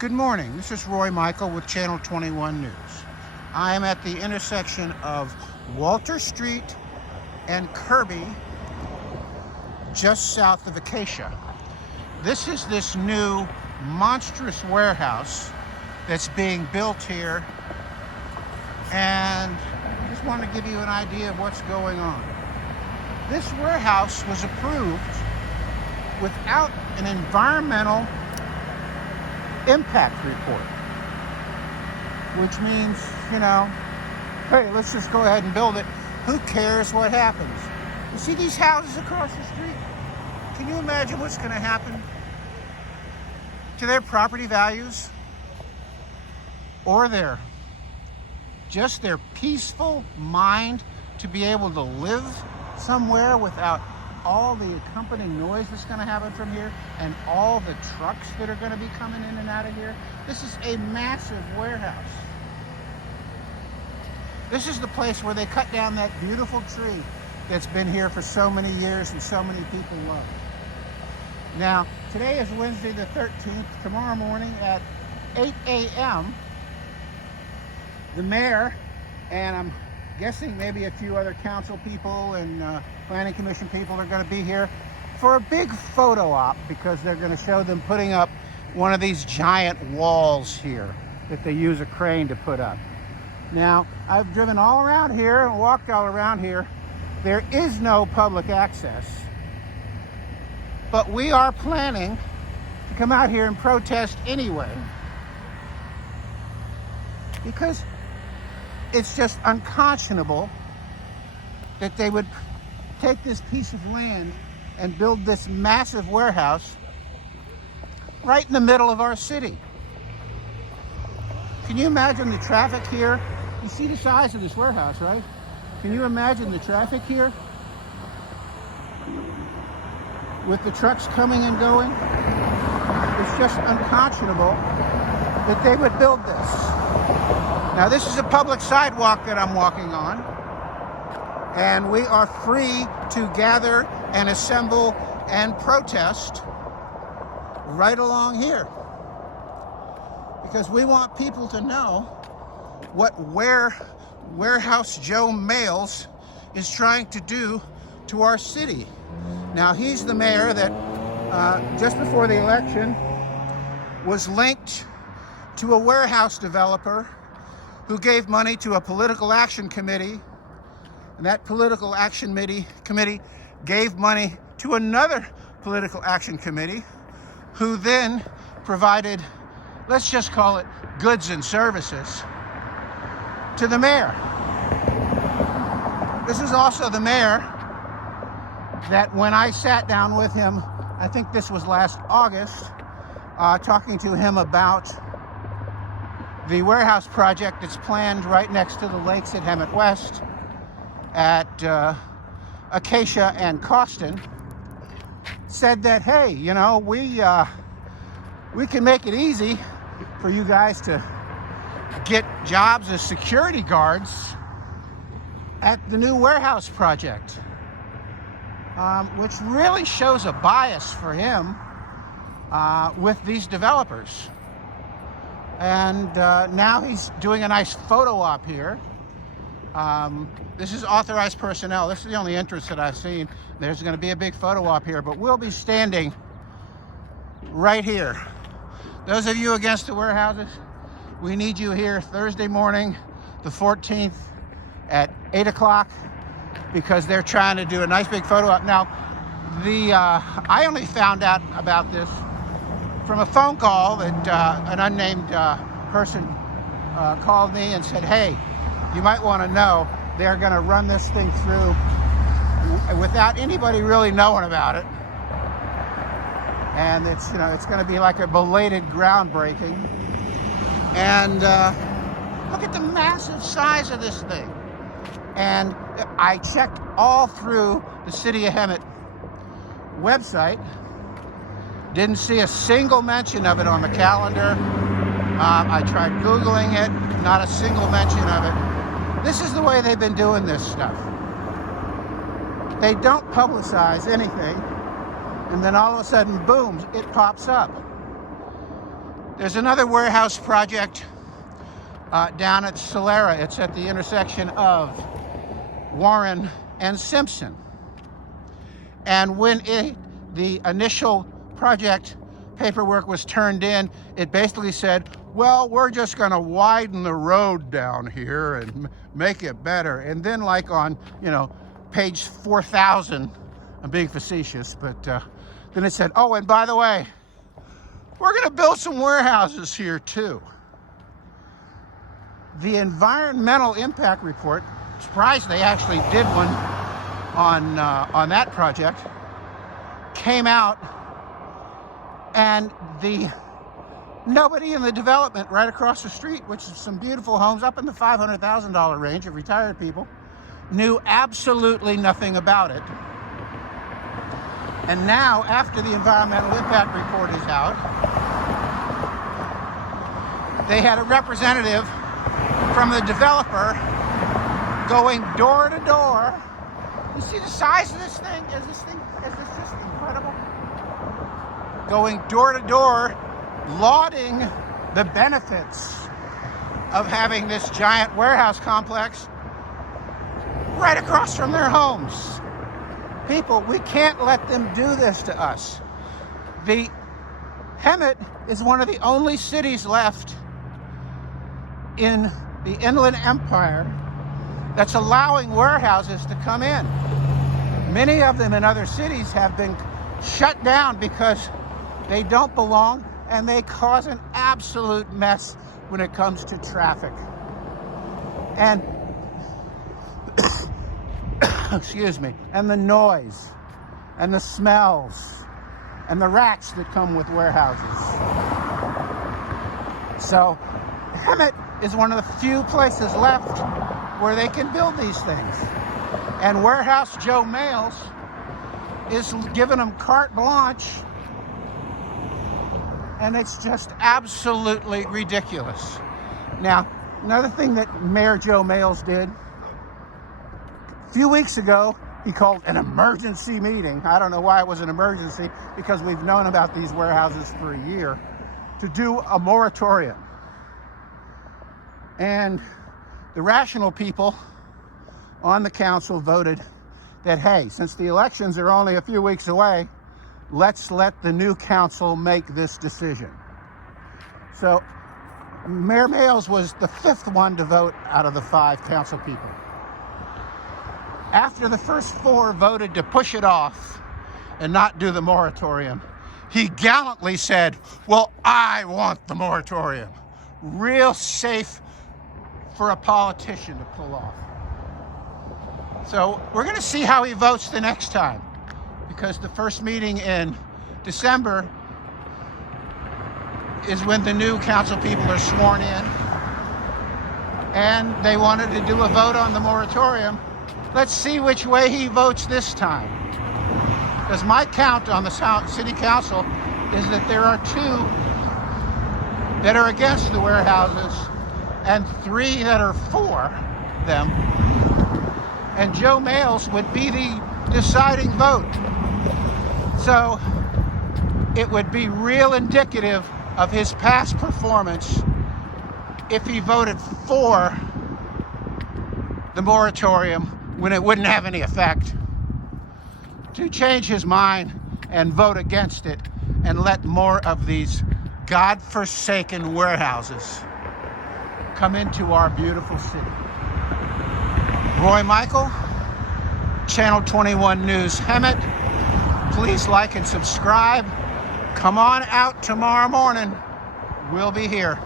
Good morning. This is Roy Michael with Channel 21 News. I am at the intersection of Walter Street and Kirby, just south of Acacia. This is this new monstrous warehouse that's being built here, and I just want to give you an idea of what's going on. This warehouse was approved without an environmental impact report, which means, hey, let's just go ahead and build it. Who cares what happens? You see these houses across the street? Can you imagine what's going to happen to their property values or their peaceful mind to be able to live somewhere without all the accompanying noise that's going to happen from here and all the trucks that are going to be coming in and out of here? This is a massive warehouse. This is the place where they cut down that beautiful tree that's been here for so many years and so many people love. Now, today is Wednesday the 13th. Tomorrow morning at 8 a.m., the mayor, and I'm guessing maybe a few other council people and planning commission people are going to be here for a big photo op, because they're going to show them putting up one of these giant walls here that they use a crane to put up. Now, I've driven all around here and walked all around here. There is no public access, but we are planning to come out here and protest anyway, because it's just unconscionable that they would take this piece of land and build this massive warehouse right in the middle of our city. Can you imagine the traffic here? You see the size of this warehouse, right? Can you imagine the traffic here with the trucks coming and going? It's just unconscionable that they would build this. Now, this is a public sidewalk that I'm walking on, and we are free to gather and assemble and protest right along here, because we want people to know what Warehouse Joe Males is trying to do to our city. Now, he's the mayor that just before the election was linked to a warehouse developer who gave money to a political action committee, and that political action committee gave money to another political action committee, who then provided, let's just call it, goods and services to the mayor. This is also the mayor that when I sat down with him, I think this was last August, talking to him about the warehouse project that's planned right next to the lakes at Hemet West at Acacia and Costin, said that, hey, we can make it easy for you guys to get jobs as security guards at the new warehouse project, which really shows a bias for him with these developers. And now he's doing a nice photo op here. This is authorized personnel. This is the only interest that I've seen. There's going to be a big photo op here, but we'll be standing right here. Those of you against the warehouses, we need you here Thursday morning, the 14th at 8 o'clock, because they're trying to do a nice big photo op. Now, I only found out about this from a phone call that an unnamed person called me and said, hey, you might want to know they're going to run this thing through without anybody really knowing about it. And it's going to be like a belated groundbreaking. And look at the massive size of this thing. And I checked all through the City of Hemet website. Didn't see a single mention of it on the calendar. I tried Googling it, not a single mention of it. This is the way they've been doing this stuff. They don't publicize anything, and then all of a sudden, boom, it pops up. There's another warehouse project down at Solera. It's at the intersection of Warren and Simpson. And when the initial project paperwork was turned in, it basically said, well, we're just going to widen the road down here and make it better. And then, like on, page 4,000, I'm being facetious, but then it said, oh, and by the way, we're going to build some warehouses here too. The environmental impact report, surprised they actually did one on that project, came out, and nobody in the development right across the street, which is some beautiful homes up in the $500,000 range of retired people, knew absolutely nothing about it. And now, after the environmental impact report is out, they had a representative from the developer going door to door. You see the size of this thing? Is this just incredible? Going door to door, lauding the benefits of having this giant warehouse complex right across from their homes. People, we can't let them do this to us. The Hemet is one of the only cities left in the Inland Empire that's allowing warehouses to come in. Many of them in other cities have been shut down because they don't belong and they cause an absolute mess when it comes to traffic. And excuse me, and the noise, and the smells, and the rats that come with warehouses. So, Hemet is one of the few places left where they can build these things. And Warehouse Joe Males is giving them carte blanche, and it's just absolutely ridiculous. Now, another thing that Mayor Joe Males did, a few weeks ago, he called an emergency meeting. I don't know why it was an emergency, because we've known about these warehouses for a year, to do a moratorium. And the rational people on the council voted that, hey, since the elections are only a few weeks away, let's let the new council make this decision. So Mayor Males was the fifth one to vote out of the 5 council people. After the first 4 voted to push it off and not do the moratorium, he gallantly said, well, I want the moratorium. Real safe for a politician to pull off. So we're going to see how he votes the next time, because the first meeting in December is when the new council people are sworn in, and they wanted to do a vote on the moratorium. Let's see which way he votes this time. Because my count on the city council is that there are 2 that are against the warehouses and 3 that are for them. And Joe Males would be the deciding vote. So it would be real indicative of his past performance if he voted for the moratorium when it wouldn't have any effect, to change his mind and vote against it and let more of these godforsaken warehouses come into our beautiful city. Roy Michael, Channel 21 News, Hemet. Please like and subscribe. Come on out tomorrow morning. We'll be here.